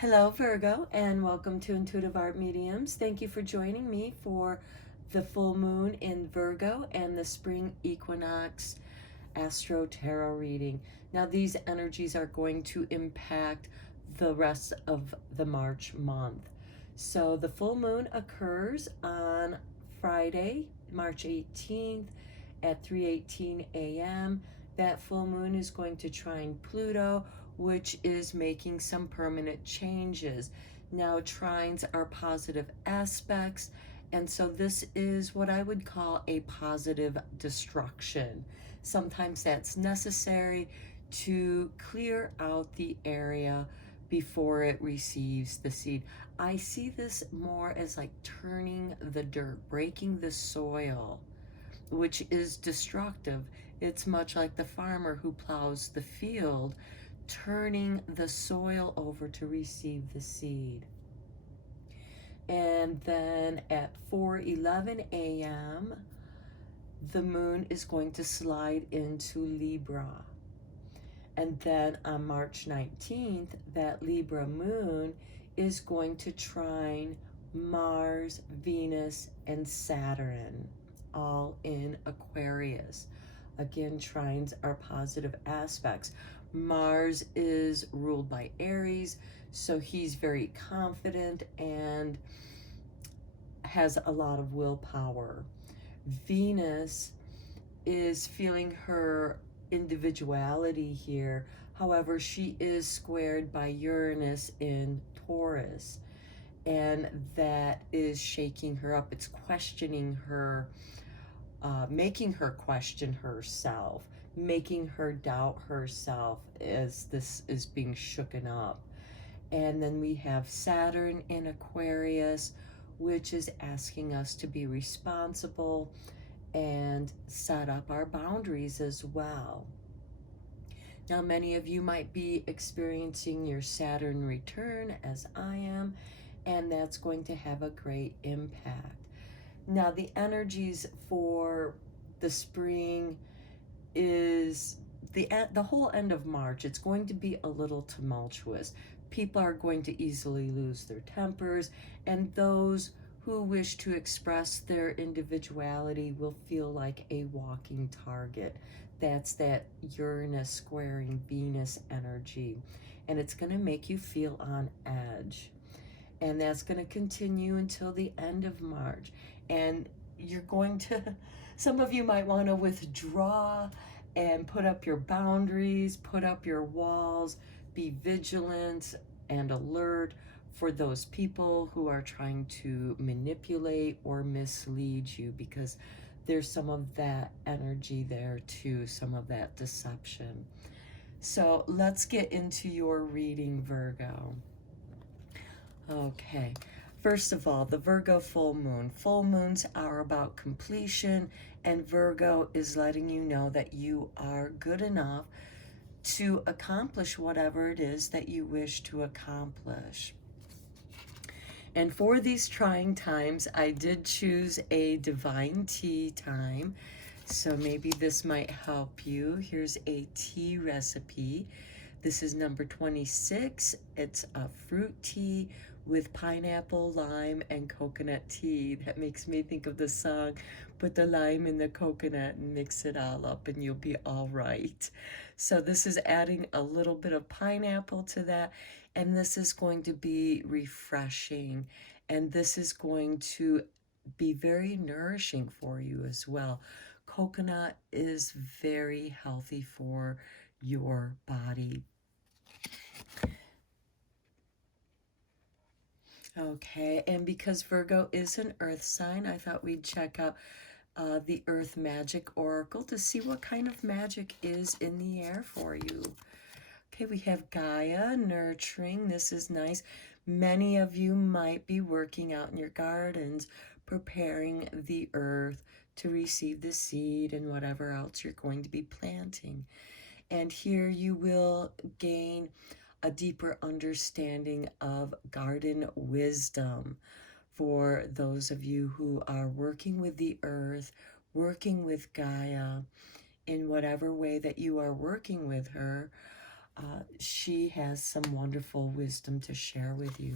Hello, Virgo, and welcome to Intuitive Art Mediums. Thank you for joining me for the full moon in Virgo and the spring equinox Astro-Tarot reading. Now, these energies are going to impact the rest of the March month. So the full moon occurs on Friday, March 18th at 3:18 a.m. That full moon is going to trine Pluto, which is making some permanent changes. Now, trines are positive aspects, and so this is what I would call a positive destruction. Sometimes that's necessary to clear out the area before it receives the seed. I see this more as like turning the dirt, breaking the soil, which is destructive. It's much like the farmer who plows the field, turning the soil over to receive the seed. And then at 4:11 a.m., the moon is going to slide into Libra. And then on March 19th, that Libra moon is going to trine Mars, Venus, and Saturn, all in Aquarius. Again, trines are positive aspects. Mars is ruled by Aries, so he's very confident and has a lot of willpower. Venus is feeling her individuality here. However, she is squared by Uranus in Taurus, and that is shaking her up. It's questioning her, making her question herself, making her doubt herself as this is being shooken up. And then we have Saturn in Aquarius, which is asking us to be responsible and set up our boundaries as well. Now, many of you might be experiencing your Saturn return, as I am, and that's going to have a great impact. Now, the energies for the spring is the whole end of March. It's going to be a little tumultuous. People are going to easily lose their tempers, and those who wish to express their individuality will feel like a walking target. That's that Uranus squaring Venus energy, and it's going to make you feel on edge. And that's going to continue until the end of March. And you're going to, some of you might want to withdraw and put up your boundaries, put up your walls, be vigilant and alert for those people who are trying to manipulate or mislead you, because there's some of that energy there too, some of that deception. So let's get into your reading, Virgo. Okay, first of all, the Virgo full moon. Full moons are about completion, and Virgo is letting you know that you are good enough to accomplish whatever it is that you wish to accomplish. And for these trying times, I did choose a divine tea time, so maybe this might help you. Here's a tea recipe. This is number 26. It's a fruit tea with pineapple, lime, and coconut tea. That makes me think of the song, put the lime in the coconut and mix it all up and you'll be all right. So this is adding a little bit of pineapple to that, and this is going to be refreshing, and this is going to be very nourishing for you as well. Coconut is very healthy for your body. Okay, and because Virgo is an earth sign, I thought we'd check out the Earth Magic Oracle to see what kind of magic is in the air for you. Okay, we have Gaia, nurturing. This is nice. Many of you might be working out in your gardens, preparing the earth to receive the seed and whatever else you're going to be planting. And here you will gain a deeper understanding of garden wisdom for those of you who are working with the earth, working with Gaia in whatever way that you are working with her. she has some wonderful wisdom to share with you.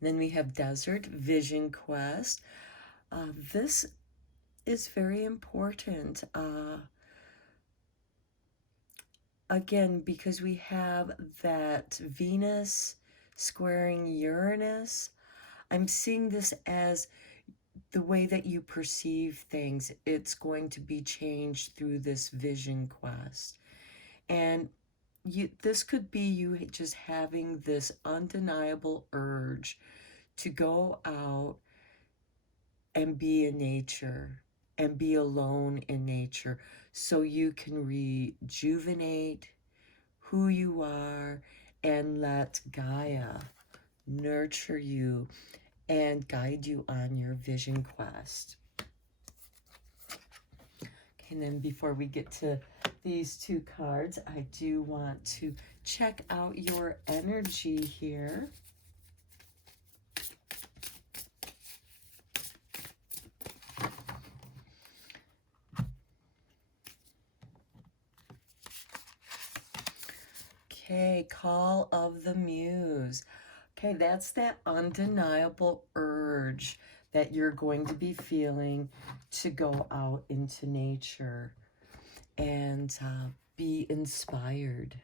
Then we have Desert Vision Quest. This is very important. Again, because we have that Venus squaring Uranus, I'm seeing this as the way that you perceive things. It's going to be changed through this vision quest. And this could be you just having this undeniable urge to go out and be in nature and be alone in nature so you can rejuvenate who you are and let Gaia nurture you and guide you on your vision quest. Okay, and then before we get to these two cards, I do want to check out your energy here. Okay, Call of the Muse. Okay, that's that undeniable urge that you're going to be feeling to go out into nature and be inspired.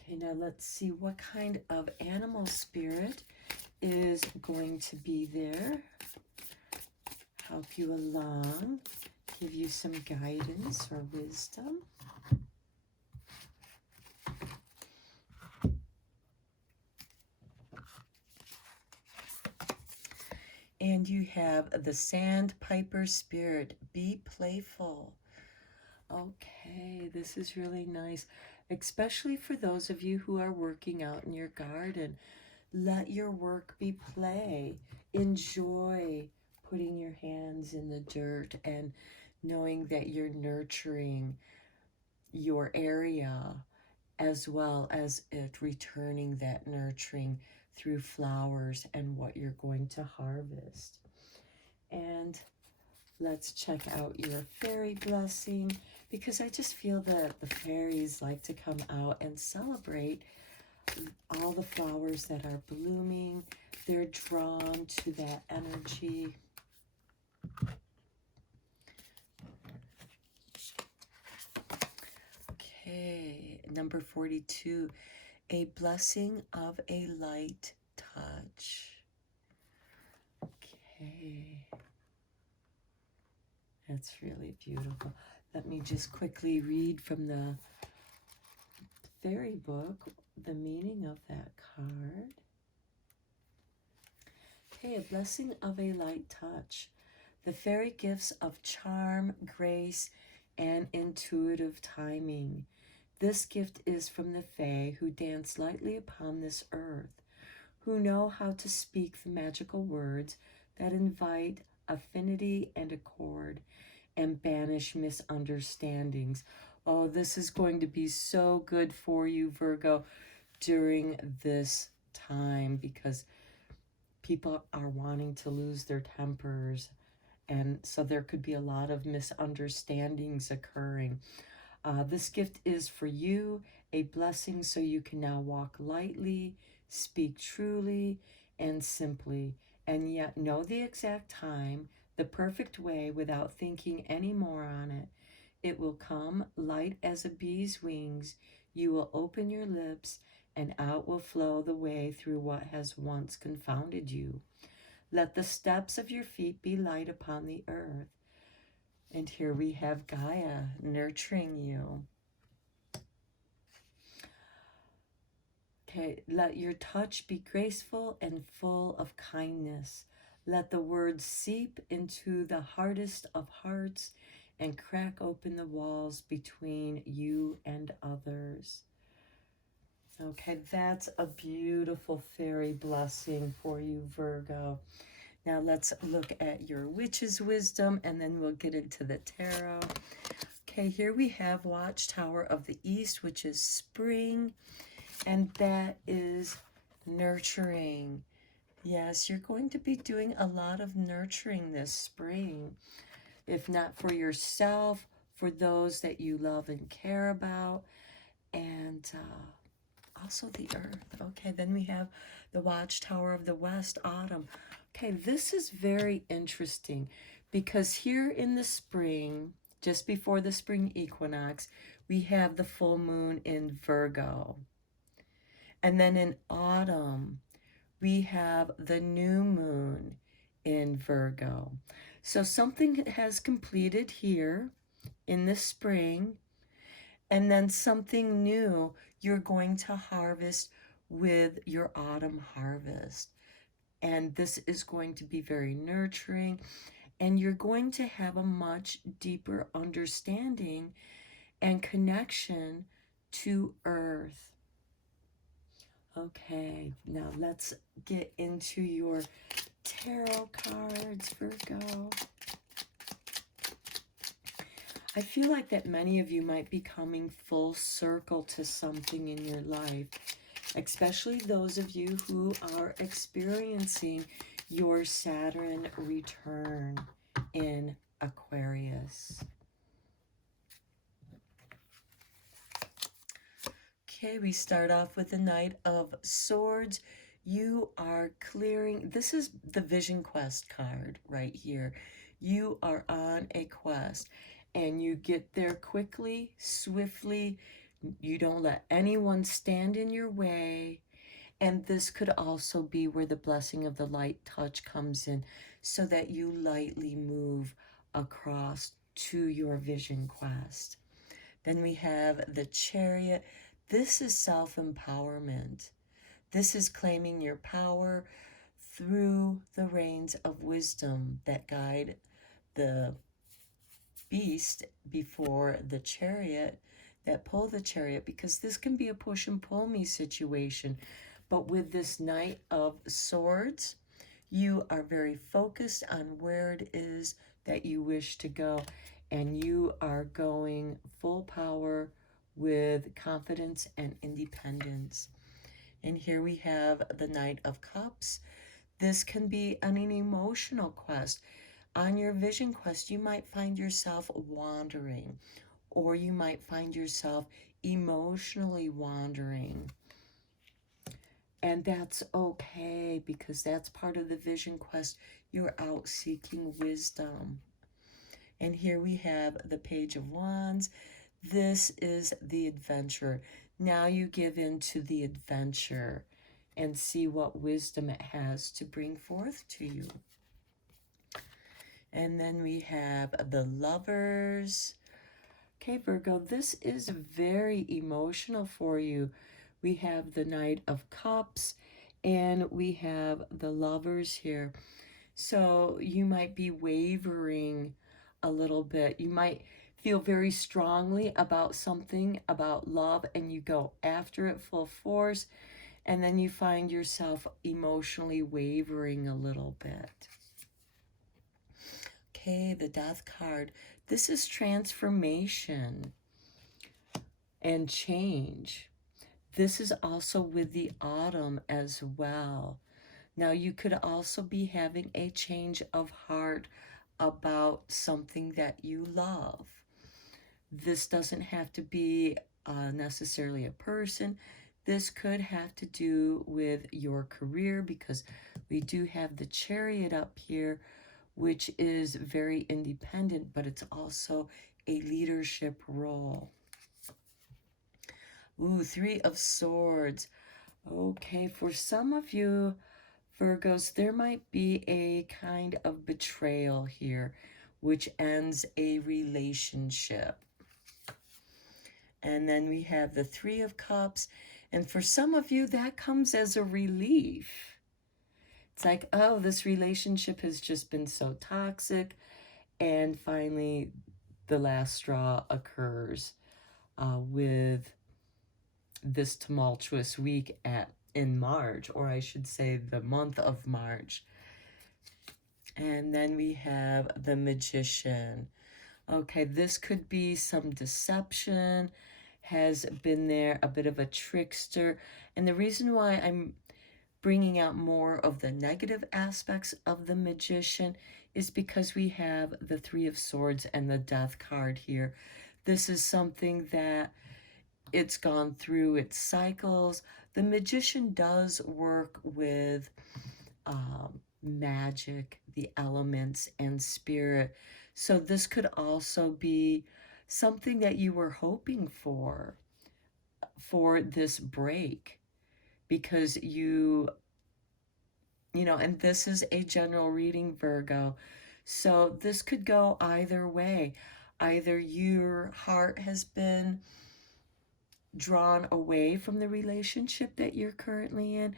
Okay, now let's see what kind of animal spirit is going to be there. Help you along, give you some guidance or wisdom. And you have the Sandpiper Spirit. Be playful. Okay, this is really nice, especially for those of you who are working out in your garden. Let your work be play. Enjoy putting your hands in the dirt and knowing that you're nurturing your area as well as it returning that nurturing through flowers and what you're going to harvest. And let's check out your fairy blessing, because I just feel that the fairies like to come out and celebrate all the flowers that are blooming. They're drawn to that energy. Okay, number 42, a blessing of a light touch. Okay, that's really beautiful. Let me just quickly read from the fairy book the meaning of that card. Okay, a blessing of a light touch. The fairy gifts of charm, grace, and intuitive timing. This gift is from the fae who dance lightly upon this earth, who know how to speak the magical words that invite affinity and accord and banish misunderstandings. Oh, this is going to be so good for you, Virgo, during this time, because people are wanting to lose their tempers, and so there could be a lot of misunderstandings occurring. This gift is for you, a blessing so you can now walk lightly, speak truly and simply, and yet know the exact time, the perfect way, without thinking any more on it. It will come light as a bee's wings. You will open your lips, and out will flow the way through what has once confounded you. Let the steps of your feet be light upon the earth. And here we have Gaia nurturing you. Okay, let your touch be graceful and full of kindness. Let the words seep into the hardest of hearts and crack open the walls between you and others. Okay, that's a beautiful fairy blessing for you, Virgo. Now let's look at your witch's wisdom, and then we'll get into the tarot. Okay, here we have Watchtower of the East, which is spring, and that is nurturing. Yes, you're going to be doing a lot of nurturing this spring. If not for yourself, for those that you love and care about, and also the earth. Okay, then we have the Watchtower of the West, autumn. Okay, this is very interesting because here in the spring, just before the spring equinox, we have the full moon in Virgo. And then in autumn, we have the new moon in Virgo. So something has completed here in the spring, and then something new you're going to harvest with your autumn harvest. And this is going to be very nurturing, and you're going to have a much deeper understanding and connection to Earth. Okay, now let's get into your tarot cards, Virgo. I feel like that many of you might be coming full circle to something in your life, especially those of you who are experiencing your Saturn return in Aquarius. Okay, we start off with the Knight of Swords. You are clearing, this is the Vision Quest card right here. You are on a quest, and you get there quickly, swiftly. You don't let anyone stand in your way. And this could also be where the blessing of the light touch comes in, so that you lightly move across to your vision quest. Then we have the Chariot. This is self-empowerment. This is claiming your power through the reins of wisdom that guide the beast before the chariot, that pull the chariot, because this can be a push and pull me situation. But with this Knight of Swords, you are very focused on where it is that you wish to go, and you are going full power with confidence and independence. And here we have the Knight of Cups. This can be on an emotional quest. On your vision quest, you might find yourself wandering, or you might find yourself emotionally wandering. And that's okay, because that's part of the vision quest. You're out seeking wisdom. And here we have the Page of Wands. This is the adventure. Now you give in to the adventure and see what wisdom it has to bring forth to you. And then we have the Lovers. Okay, Virgo, this is very emotional for you. We have the Knight of Cups, and we have the Lovers here. So you might be wavering a little bit. You might feel very strongly about something, about love, and you go after it full force, and then you find yourself emotionally wavering a little bit. Okay, the Death card. This is transformation and change. This is also with the autumn as well. Now, you could also be having a change of heart about something that you love. This doesn't have to be necessarily a person. This could have to do with your career, because we do have the Chariot up here, which is very independent, but it's also a leadership role. Ooh, Three of Swords. Okay, for some of you, Virgos, there might be a kind of betrayal here, which ends a relationship. And then we have the Three of Cups. And for some of you, that comes as a relief. It's like, oh, this relationship has just been so toxic. And finally, the last straw occurs with this tumultuous week in March, or I should say the month of March. And then we have the Magician. Okay, this could be some deception, has been there, a bit of a trickster. And the reason why I'm bringing out more of the negative aspects of the Magician is because we have the Three of Swords and the Death card here. This is something that it's gone through its cycles. The Magician does work with magic, the elements, and spirit. So this could also be something that you were hoping for this break, because you know, and this is a general reading, Virgo. So this could go either way. Either your heart has been drawn away from the relationship that you're currently in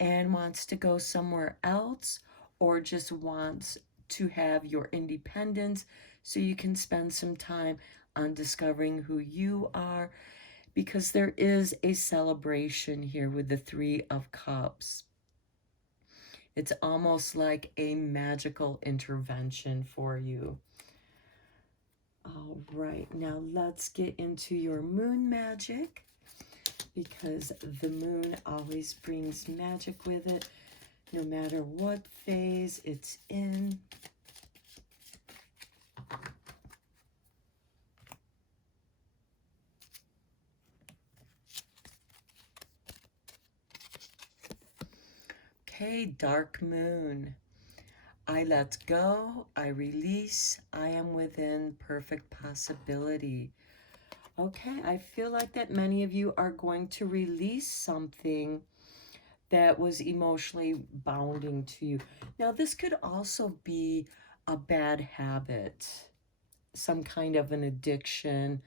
and wants to go somewhere else, or just wants to have your independence so you can spend some time on discovering who you are, because there is a celebration here with the Three of Cups. It's almost like a magical intervention for you. All right, now let's get into your moon magic, because the moon always brings magic with it, no matter what phase it's in. Okay, dark moon. I let go, I release, I am within perfect possibility. Okay, I feel like that many of you are going to release something that was emotionally bounding to you. Now, this could also be a bad habit, some kind of an addiction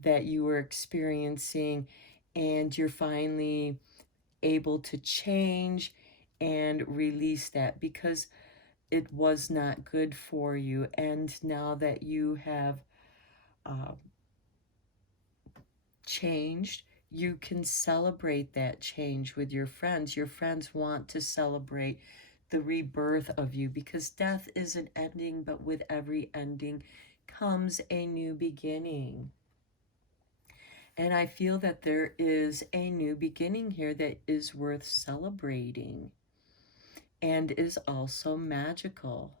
that you were experiencing, and you're finally able to change and release that because it was not good for you. And now that you have changed, you can celebrate that change with your friends. Your friends want to celebrate the rebirth of you, because death is an ending, but with every ending comes a new beginning. And I feel that there is a new beginning here that is worth celebrating and is also magical.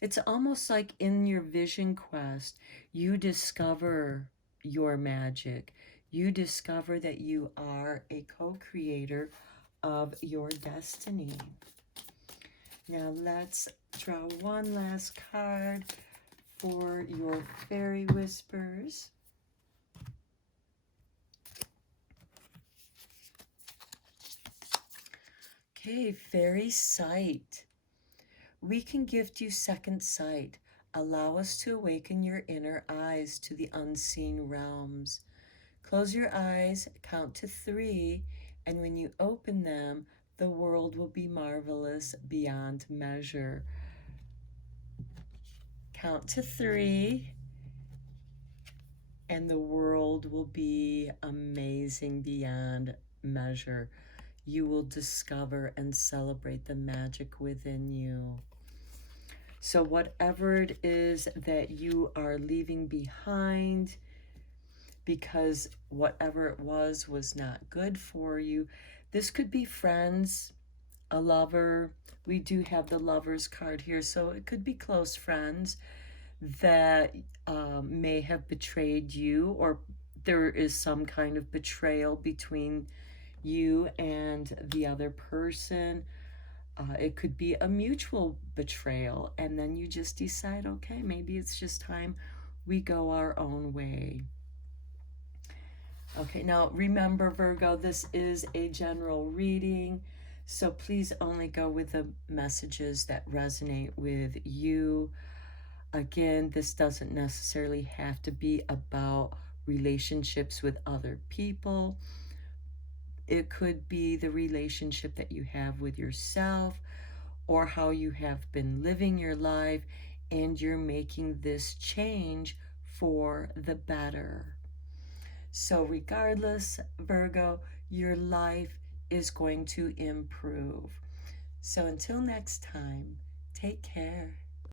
It's almost like in your vision quest, you discover your magic. You discover that you are a co-creator of your destiny. Now let's draw one last card for your fairy whispers. Okay, fairy sight. We can gift you second sight. Allow us to awaken your inner eyes to the unseen realms. Close your eyes, count to 3, and when you open them, the world will be marvelous beyond measure. Count to 3, and the world will be amazing beyond measure. You will discover and celebrate the magic within you. So whatever it is that you are leaving behind, because whatever it was not good for you, this could be friends, a lover. We do have the Lovers card here, so it could be close friends that may have betrayed you, or there is some kind of betrayal between you and the other person. It could be a mutual betrayal, and then you just decide, okay, maybe it's just time we go our own way. Okay, now remember, Virgo, this is a general reading, so please only go with the messages that resonate with you. Again, this doesn't necessarily have to be about relationships with other people. It could be the relationship that you have with yourself, or how you have been living your life and you're making this change for the better. So regardless, Virgo, your life is going to improve. So until next time, take care.